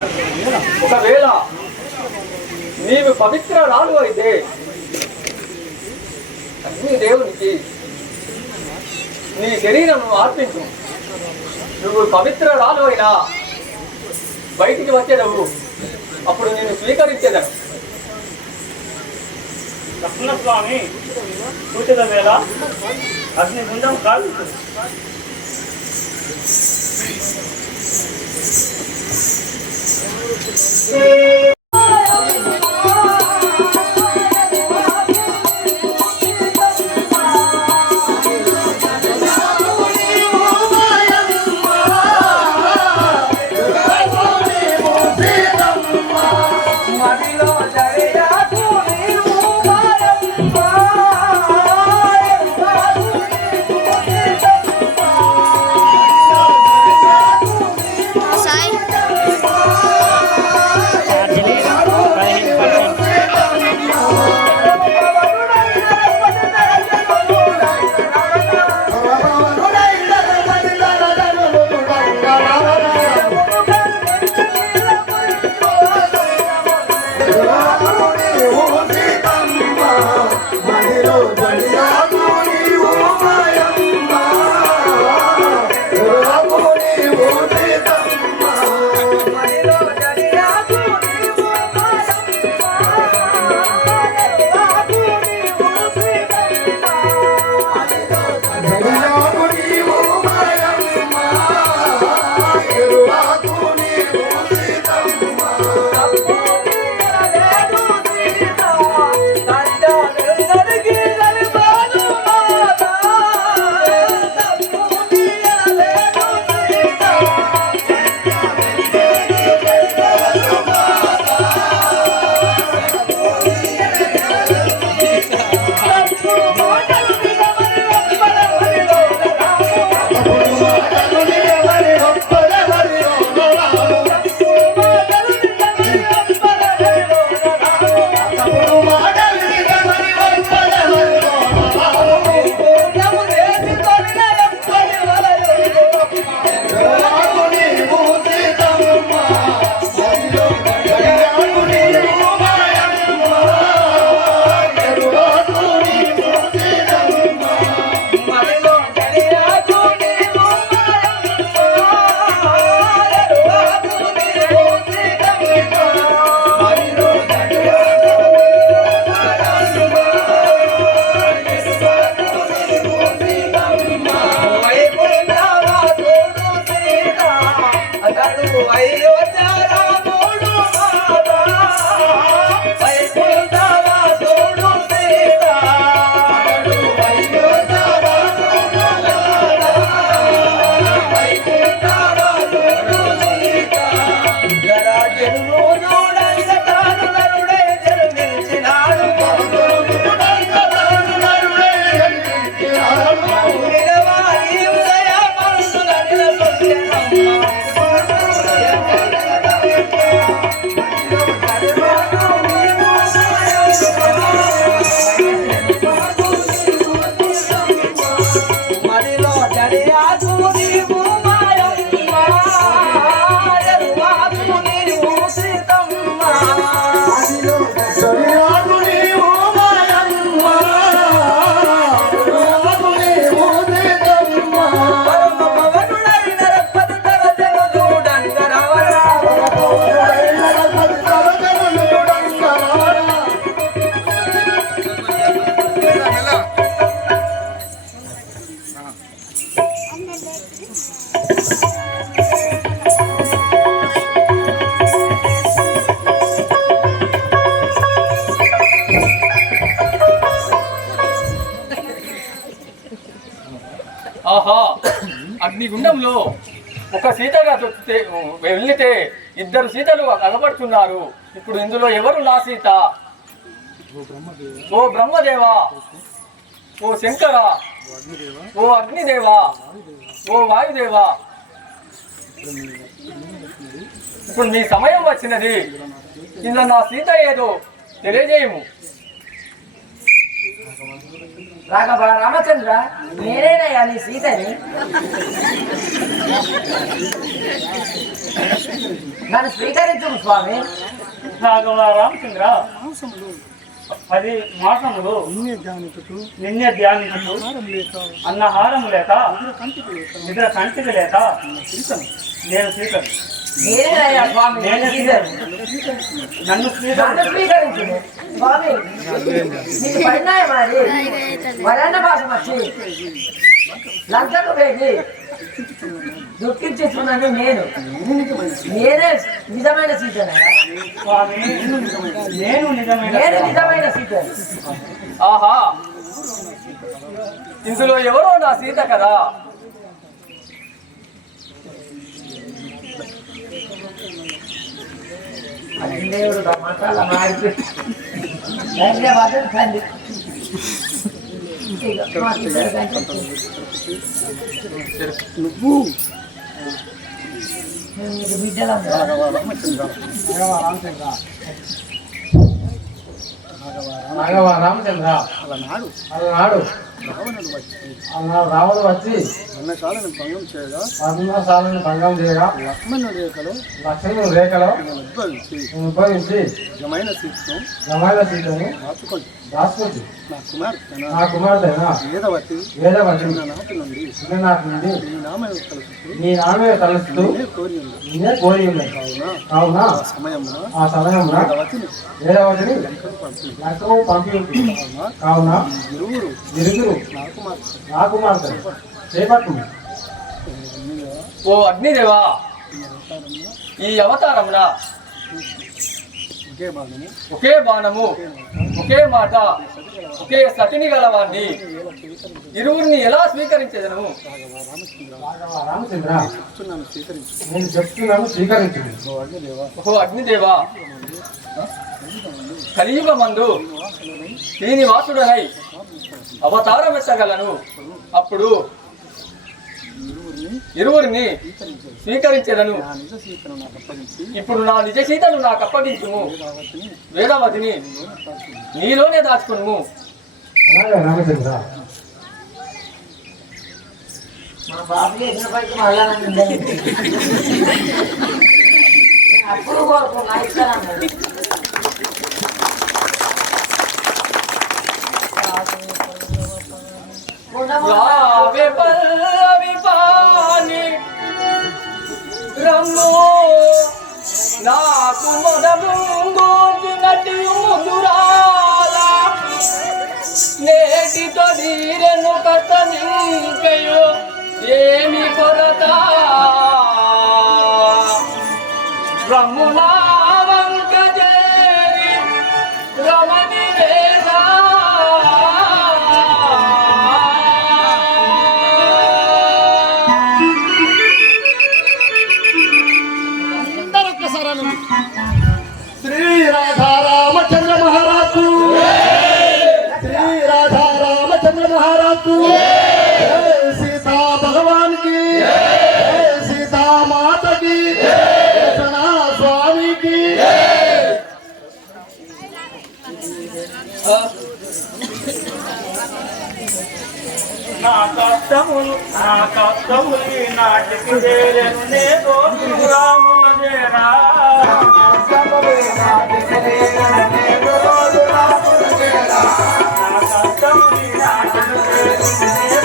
ఒకవేళ నీవు పవిత్రురాలు అయితే అగ్ని దేవునికి నీ శరీరం అర్పించు. నువ్వు పవిత్రురాలు అయినా బయటికి వచ్చేదవు, అప్పుడు నేను స్వీకరించేదను. లక్ష్మణస్వామి సూచన వేళ అగ్నిగుండం కాదు. ఆహా, అగ్నిగుండంలో ఒక సీతగా వెళ్తే ఇద్దరు సీతలు కనబడుతున్నారు. ఇప్పుడు ఇందులో ఎవరు నా సీత? ఓ బ్రహ్మదేవా, ఓ శంకర, ఓ అగ్నిదేవా, ఓ వాయుదేవా, ఇప్పుడు మీ సమయం వచ్చినది. ఇందులో నా సీత ఏదో తెలియజేయము. రాఘవ రామచంద్ర, నేనేనయ్యా నీ సీతని. నన్ను స్వీకరించు స్వామి. రాఘవ రామచంద్ర 10 మాసములు నిన్నే ధ్యానించు అన్నహారం లేక నిద్ర కంటికి లేక నేను స్వీకరించు. నేనేనయ్యా స్వామి, నేనే నన్ను స్వీకరించు స్వామి. నీకు పడినాయి మరి వరన్న భాష వచ్చి లంచకు వేగి దుఃఖించేస్తున్నాను. నేనే నిజమైన సీతనయ్యా స్వామి. నేను నిజమైన సీత. ఆహా, ఇందులో ఎవరో నా సీత కదా. దేవుడు మసాలా మాడిపోయి తండ్రి నువ్వు బిడ్డలు రామచంద్ర అలనాడు రావణుడు వచ్చి అన్నశాలను భంగం చేయగా భంగం చేయగా లక్ష్మణుడి రేఖలో ఉద్భవించి నిజమైన సీతను దాచుకొని దాచుకుంది. నా కుమార్తెన వేదవతి నాటి నుండి చిన్ననాటి నుండి నీ నామే తలుస్తూ నేనే కోరి ఉన్నది. కావున ఆ సమయమున వేదవతిని లంకకు పంపి ఉంటుంది. కావున ఇరువురు నా కుమార్తె చేపట్టు. ఓ అగ్నిదేవా, ఈ అవతారమున ఒకే బాణము ఒకే మాట ఒకే సతిని గలవాన్ని ఇరువురిని ఎలా స్వీకరించేదను? రామచంద్ర నేను చెప్తున్నాను, స్వీకరించు. ఓ అగ్నిదేవా, కలియుగమందు శ్రీనివాసుడనై అవతారం ఎత్తగలను. అప్పుడు ఇరువురిని స్వీకరించేదను. ఇప్పుడు నా నిజ సీతను నాకు అప్పగించుము. వేదవతిని నీలోనే దాచుకును. అలాగే రామచంద్ర. మా బాబు చేసిన పైకి మళ్ళా అప్పుడు కోరుకున్నా ఇస్తాను. రావే పల్లవి పాని రమ్ము నాకు మొదలుంగోచినటి ముదురాల నేటితో దీరెను కథనింకయో ఏమి కొరత రమ్మునా వంక చేరి రమణి వేదా శ్రీ రాధా రామచంద్ర మహారాజు, శ్రీ రాధా రామచంద్ర మహారాజు, సీతా భగవాన్ కి, సీతా మాత కి, కృష్ణ స్వామికి. నా కష్టములు నాటికి చేరెను నేదో రాముల చేరా. నా కష్టములు నాటికి చేరెను